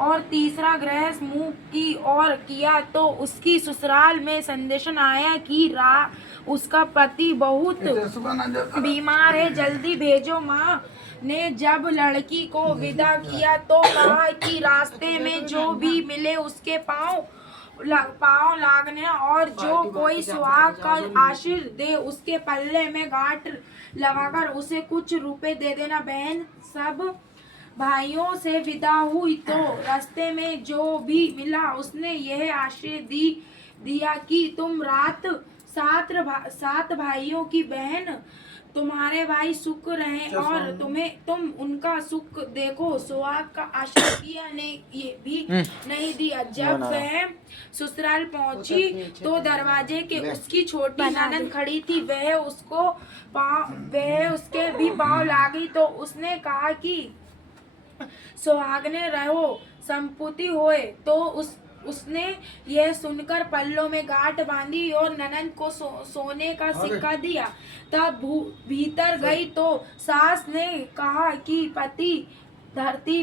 और तीसरा गृह मुंह की ओर किया तो उसकी ससुराल में संदेशन आया कि उसका पति बहुत बीमार है, जल्दी भेजो। माँ ने जब लड़की को विदा किया तो कहा कि रास्ते में जो भी मिले उसके पाँव लागने और जो कोई सुहाग का आशीर्वाद दे उसके पल्ले में गांठ लगाकर उसे कुछ रुपए दे देना। बहन सब भाइयों से विदा हुई तो रास्ते में जो भी मिला उसने यह आशीर्वाद दिया कि तुम रात सात भाइयों की बहन तुम्हारे भाई सुख रहे और तुम उनका सुख देखो। सुहाग का आशीर्वाद किया ने ये भी नहीं दिया। जब वह ससुराल पहुंची तो दरवाजे के उसकी छोटी ननद खड़ी थी। वह उसके भी पाँव लागी तो उसने कहा कि सुहागने रहो संपत्ति होए। तो उसने यह सुनकर पल्लों में गांठ बांधी और ननद को सोने का सिक्का दिया। तब भीतर गई तो सास ने कहा कि पति धरती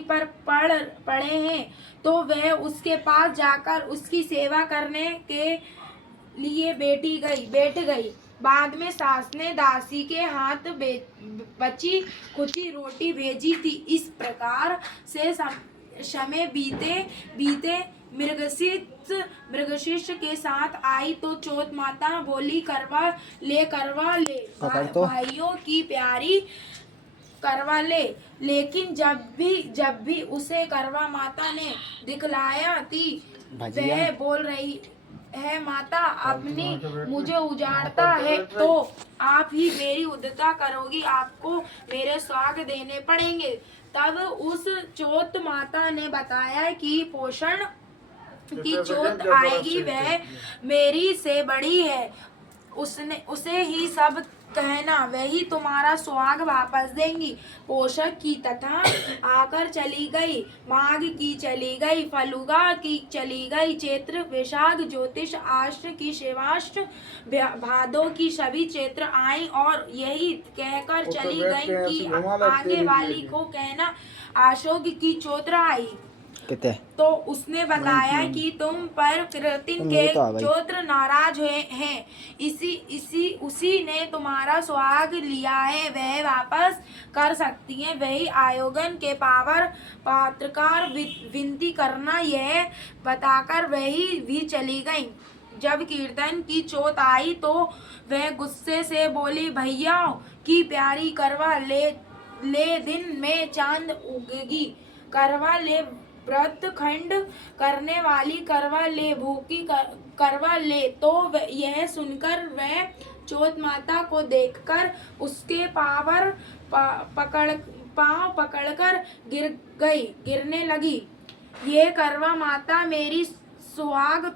पर पड़े हैं। तो वह उसके पास जाकर उसकी सेवा करने के लिए बैठ गई। बाद में सास ने दासी के हाथ बची कुची रोटी भेजी थी। इस प्रकार से समय बीते मृगशीर्ष के साथ आई तो चौथ माता बोली करवा ले भाइयों की प्यारी करवा ले। लेकिन जब भी उसे करवा माता ने दिखलाया थी वह बोल रही है माता अपनी मुझे उजाड़ता है तो आप ही मेरी उद्धार करोगी, आपको मेरे स्वाग देने पड़ेंगे। तब उस चौथ माता ने बताया कि पोषण की चौथ आएगी वह मेरी से बड़ी है, उसे ही सब कहना, वही तुम्हारा सुहाग वापस देंगी। पोषक की तथा आकर चली गई, माघ की चली गई, फलुगा की चली गई, चैत्र वैशाख ज्योतिष आश्र की शेवाष्ट भादों की सभी चैत्र आई और यही कहकर चली गई कि आगे वाली को कहना अशोक की चौत्र आई। तो उसने बताया कि तुम पर कृतिन के चौत्र नाराज हैं, उसी ने तुम्हारा सुहाग लिया है, वह वापस कर सकती है। वही आयोगन के पत्रकार विनती करना यह बताकर वही भी चली गई। जब कीर्तन की चौथ आई तो वह गुस्से से बोली भैया की प्यारी करवा ले दिन में चांद उगेगी, करवा ले व्रत खंड करने वाली करवा ले, भूखी करवा ले। तो यह सुनकर वह चौथ माता को देखकर उसके पाँव पकड़कर गिरने लगी। ये करवा माता मेरी सुहाग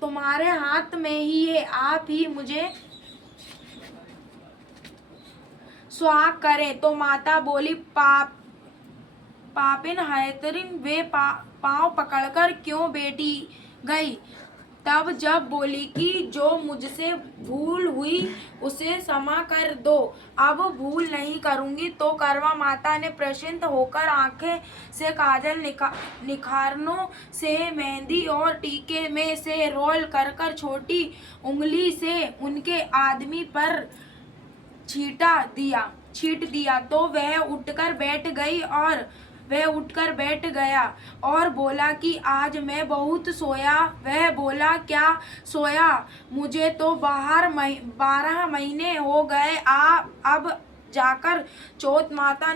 तुम्हारे हाथ में ही है, आप ही मुझे सुहाग करें। तो माता बोली पापिन हैतरिन वे पाँव पकड़कर क्यों बैठी गई। तब जब बोली कि जो मुझसे भूल हुई उसे क्षमा कर दो, अब भूल नहीं करूंगी। तो करवा माता ने प्रसन्न होकर आंखें से काजल निखारनों से मेहंदी और टीके में से रोल कर छोटी उंगली से उनके आदमी पर छींट दिया। तो वह उठकर बैठ गया और बोला कि आज मैं बहुत सोया। वह बोला क्या सोया, मुझे तो 12 महीने हो गए। अब जाकर चौथ माता